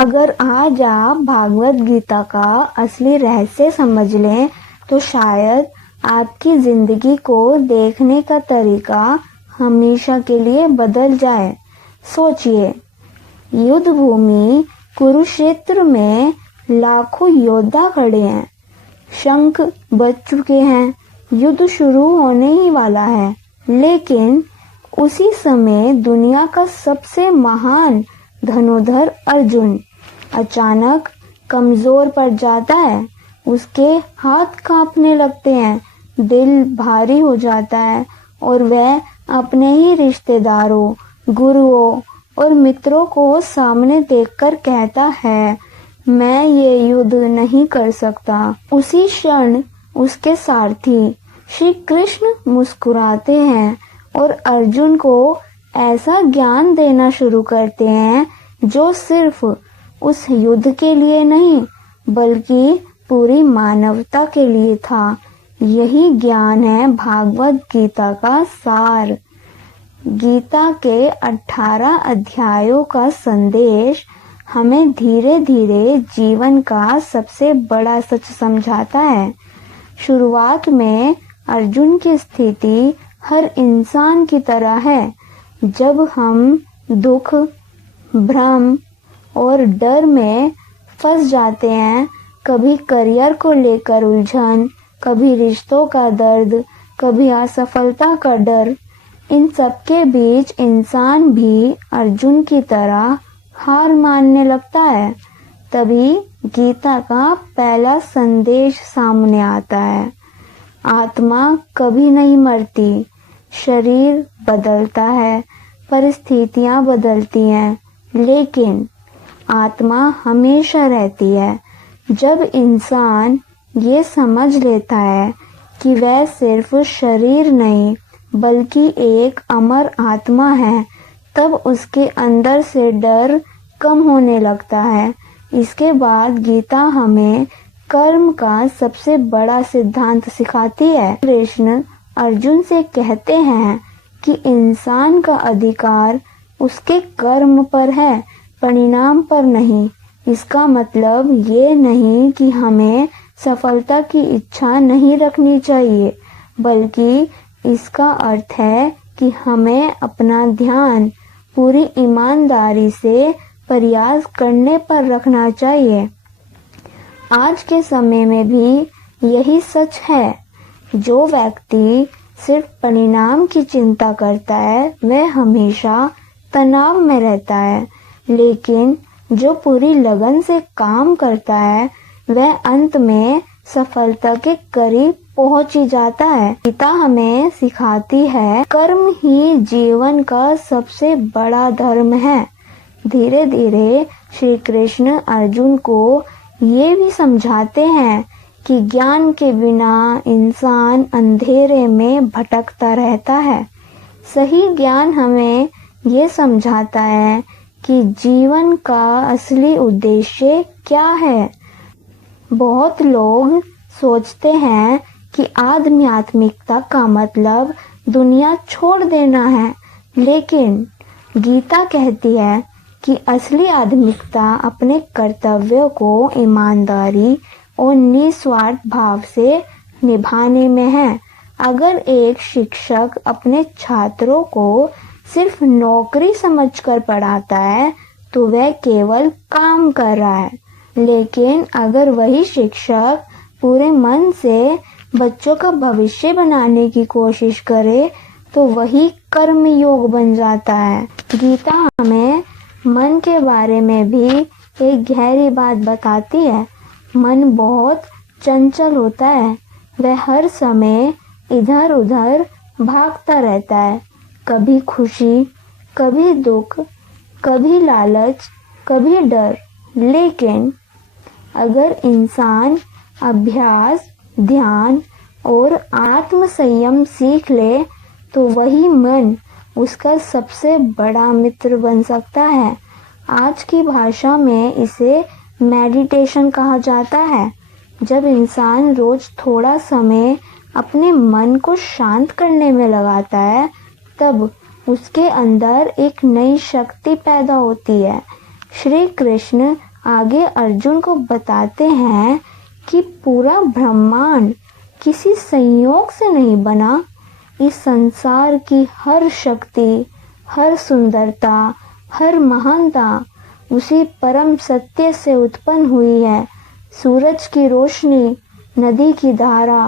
अगर आज आप भागवत गीता का असली रहस्य समझ लें तो शायद आपकी जिंदगी को देखने का तरीका हमेशा के लिए बदल जाए। सोचिए, युद्ध भूमि कुरुक्षेत्र में लाखों योद्धा खड़े हैं, शंख बज चुके हैं, युद्ध शुरू होने ही वाला है। लेकिन उसी समय दुनिया का सबसे महान धनुर्धर अर्जुन अचानक कमजोर पड़ जाता है। उसके हाथ कांपने लगते हैं, दिल भारी हो जाता है और वह अपने ही रिश्तेदारों, गुरुओं और मित्रों को सामने देखकर कहता है, मैं ये युद्ध नहीं कर सकता। उसी क्षण उसके सारथी श्री कृष्ण मुस्कुराते हैं और अर्जुन को ऐसा ज्ञान देना शुरू करते हैं जो सिर्फ उस युद्ध के लिए नहीं बल्कि पूरी मानवता के लिए था। यही ज्ञान है भागवत गीता का सार। गीता के 18 अध्यायों का संदेश हमें धीरे धीरे जीवन का सबसे बड़ा सच समझाता है। शुरुआत में अर्जुन की स्थिति हर इंसान की तरह है। जब हम दुख, भ्रम और डर में फंस जाते हैं, कभी करियर को लेकर उलझन, कभी रिश्तों का दर्द, कभी असफलता का डर, इन सब के बीच इंसान भी अर्जुन की तरह हार मानने लगता है। तभी गीता का पहला संदेश सामने आता है। आत्मा कभी नहीं मरती, शरीर बदलता है, परिस्थितियां बदलती हैं, लेकिन आत्मा हमेशा रहती है। जब इंसान ये समझ लेता है कि वह सिर्फ शरीर नहीं बल्कि एक अमर आत्मा है, तब उसके अंदर से डर कम होने लगता है। इसके बाद गीता हमें कर्म का सबसे बड़ा सिद्धांत सिखाती है। कृष्ण अर्जुन से कहते हैं कि इंसान का अधिकार उसके कर्म पर है, परिणाम पर नहीं। इसका मतलब ये नहीं कि हमें सफलता की इच्छा नहीं रखनी चाहिए, बल्कि इसका अर्थ है कि हमें अपना ध्यान पूरी ईमानदारी से प्रयास करने पर रखना चाहिए। आज के समय में भी यही सच है। जो व्यक्ति सिर्फ परिणाम की चिंता करता है वह हमेशा तनाव में रहता है, लेकिन जो पूरी लगन से काम करता है वह अंत में सफलता के करीब पहुंच ही जाता है। गीता हमें सिखाती है कर्म ही जीवन का सबसे बड़ा धर्म है। धीरे धीरे श्री कृष्ण अर्जुन को ये भी समझाते हैं कि ज्ञान के बिना इंसान अंधेरे में भटकता रहता है। सही ज्ञान हमें ये समझाता है कि जीवन का असली उद्देश्य क्या है। बहुत लोग सोचते हैं कि आध्यात्मिकता का मतलब दुनिया छोड़ देना है, लेकिन गीता कहती है कि असली आध्यात्मिकता अपने कर्तव्यों को ईमानदारी और निस्वार्थ भाव से निभाने में है। अगर एक शिक्षक अपने छात्रों को सिर्फ नौकरी समझकर पढ़ाता है तो वह केवल काम कर रहा है, लेकिन अगर वही शिक्षक पूरे मन से बच्चों का भविष्य बनाने की कोशिश करे तो वही कर्म योग बन जाता है। गीता हमें मन के बारे में भी एक गहरी बात बताती है। मन बहुत चंचल होता है, वह हर समय इधर उधर भागता रहता है। कभी खुशी, कभी दुख, कभी लालच, कभी डर। लेकिन अगर इंसान अभ्यास, ध्यान और आत्म संयम सीख ले तो वही मन उसका सबसे बड़ा मित्र बन सकता है। आज की भाषा में इसे मेडिटेशन कहा जाता है। जब इंसान रोज थोड़ा समय अपने मन को शांत करने में लगाता है, तब उसके अंदर एक नई शक्ति पैदा होती है। श्री कृष्ण आगे अर्जुन को बताते हैं कि पूरा ब्रह्मांड किसी संयोग से नहीं बना। इस संसार की हर शक्ति, हर सुंदरता, हर महानता उसी परम सत्य से उत्पन्न हुई है। सूरज की रोशनी, नदी की धारा,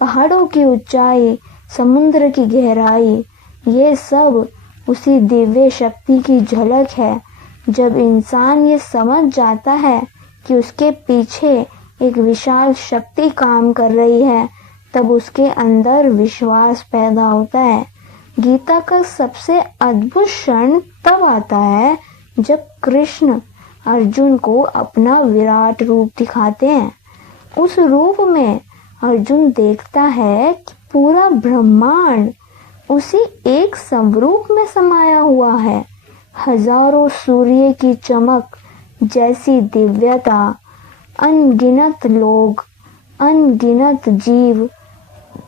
पहाड़ों की ऊंचाई, समुद्र की गहराई, ये सब उसी दिव्य शक्ति की झलक है। जब इंसान ये समझ जाता है कि उसके पीछे एक विशाल शक्ति काम कर रही है, तब उसके अंदर विश्वास पैदा होता है। गीता का सबसे अद्भुत क्षण तब आता है जब कृष्ण अर्जुन को अपना विराट रूप दिखाते हैं। उस रूप में अर्जुन देखता है कि पूरा ब्रह्मांड उसी एक स्वरूप में समाया हुआ है। हजारों सूर्य की चमक जैसी दिव्यता, अनगिनत लोग, अनगिनत जीव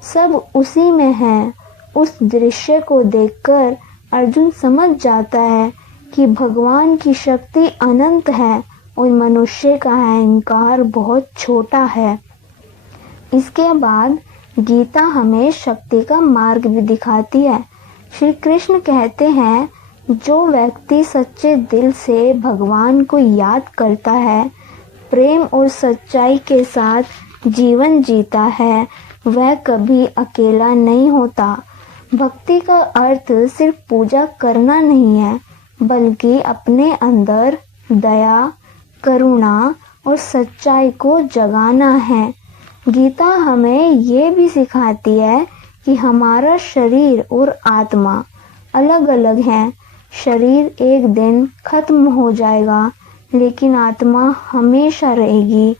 सब उसी में है। उस दृश्य को देखकर अर्जुन समझ जाता है कि भगवान की शक्ति अनंत है और मनुष्य का अहंकार बहुत छोटा है। इसके बाद गीता हमें शक्ति का मार्ग भी दिखाती है। श्री कृष्ण कहते हैं, जो व्यक्ति सच्चे दिल से भगवान को याद करता है, प्रेम और सच्चाई के साथ जीवन जीता है, वह कभी अकेला नहीं होता। भक्ति का अर्थ सिर्फ पूजा करना नहीं है, बल्कि अपने अंदर दया, करुणा और सच्चाई को जगाना है। गीता हमें ये भी सिखाती है कि हमारा शरीर और आत्मा अलग अलग हैं। शरीर एक दिन खत्म हो जाएगा, लेकिन आत्मा हमेशा रहेगी।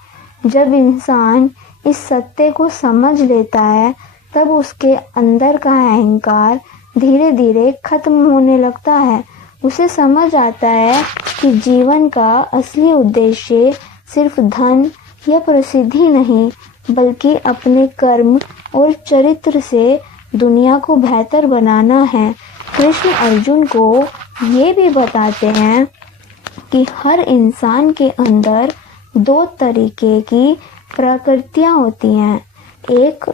जब इंसान इस सत्य को समझ लेता है, तब उसके अंदर का अहंकार धीरे धीरे खत्म होने लगता है। उसे समझ आता है कि जीवन का असली उद्देश्य सिर्फ धन या प्रसिद्धि नहीं, बल्कि अपने कर्म और चरित्र से दुनिया को बेहतर बनाना है। कृष्ण अर्जुन को ये भी बताते हैं कि हर इंसान के अंदर दो तरीके की प्रकृतियां होती हैं, एक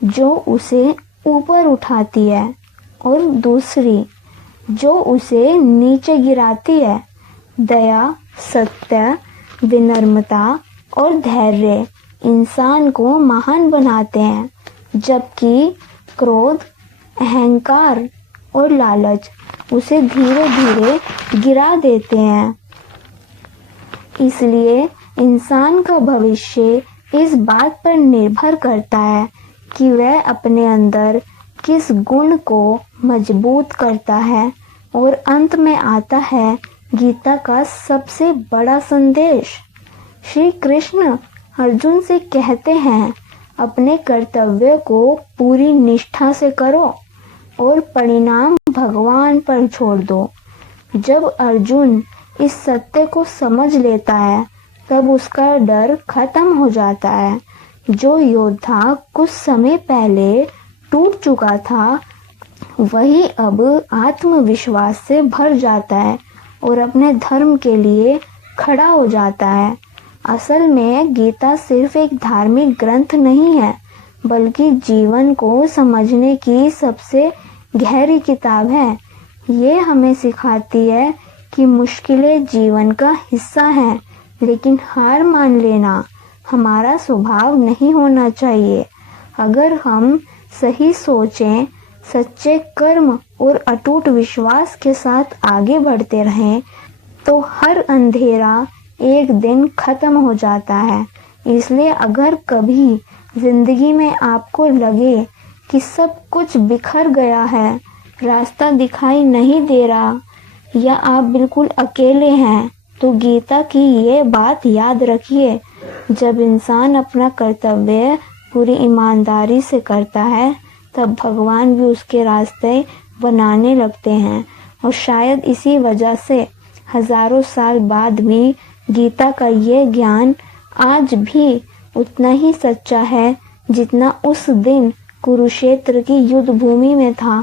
जो उसे ऊपर उठाती है और दूसरी जो उसे नीचे गिराती है। दया, सत्य, विनम्रता और धैर्य इंसान को महान बनाते हैं, जबकि क्रोध, अहंकार और लालच उसे धीरे धीरे गिरा देते हैं। इसलिए इंसान का भविष्य इस बात पर निर्भर करता है कि वह अपने अंदर किस गुण को मजबूत करता है। और अंत में आता है गीता का सबसे बड़ा संदेश। श्री कृष्ण अर्जुन से कहते हैं, अपने कर्तव्य को पूरी निष्ठा से करो और परिणाम भगवान पर छोड़ दो। जब अर्जुन इस सत्य को समझ लेता है, तब उसका डर खत्म हो जाता है। जो योद्धा कुछ समय पहले टूट चुका था, वही अब आत्मविश्वास से भर जाता है और अपने धर्म के लिए खड़ा हो जाता है। असल में गीता सिर्फ एक धार्मिक ग्रंथ नहीं है, बल्कि जीवन को समझने की सबसे गहरी किताब है। ये हमें सिखाती है कि मुश्किलें जीवन का हिस्सा हैं, लेकिन हार मान लेना हमारा स्वभाव नहीं होना चाहिए। अगर हम सही सोचें, सच्चे कर्म और अटूट विश्वास के साथ आगे बढ़ते रहें, तो हर अंधेरा एक दिन खत्म हो जाता है। इसलिए अगर कभी जिंदगी में आपको लगे कि सब कुछ बिखर गया है, रास्ता दिखाई नहीं दे रहा या आप बिल्कुल अकेले हैं, तो गीता की ये बात याद रखिए। जब इंसान अपना कर्तव्य पूरी ईमानदारी से करता है, तब भगवान भी उसके रास्ते बनाने लगते हैं। और शायद इसी वजह से हजारों साल बाद भी गीता का ये ज्ञान आज भी उतना ही सच्चा है जितना उस दिन कुरुक्षेत्र की युद्ध भूमि में था।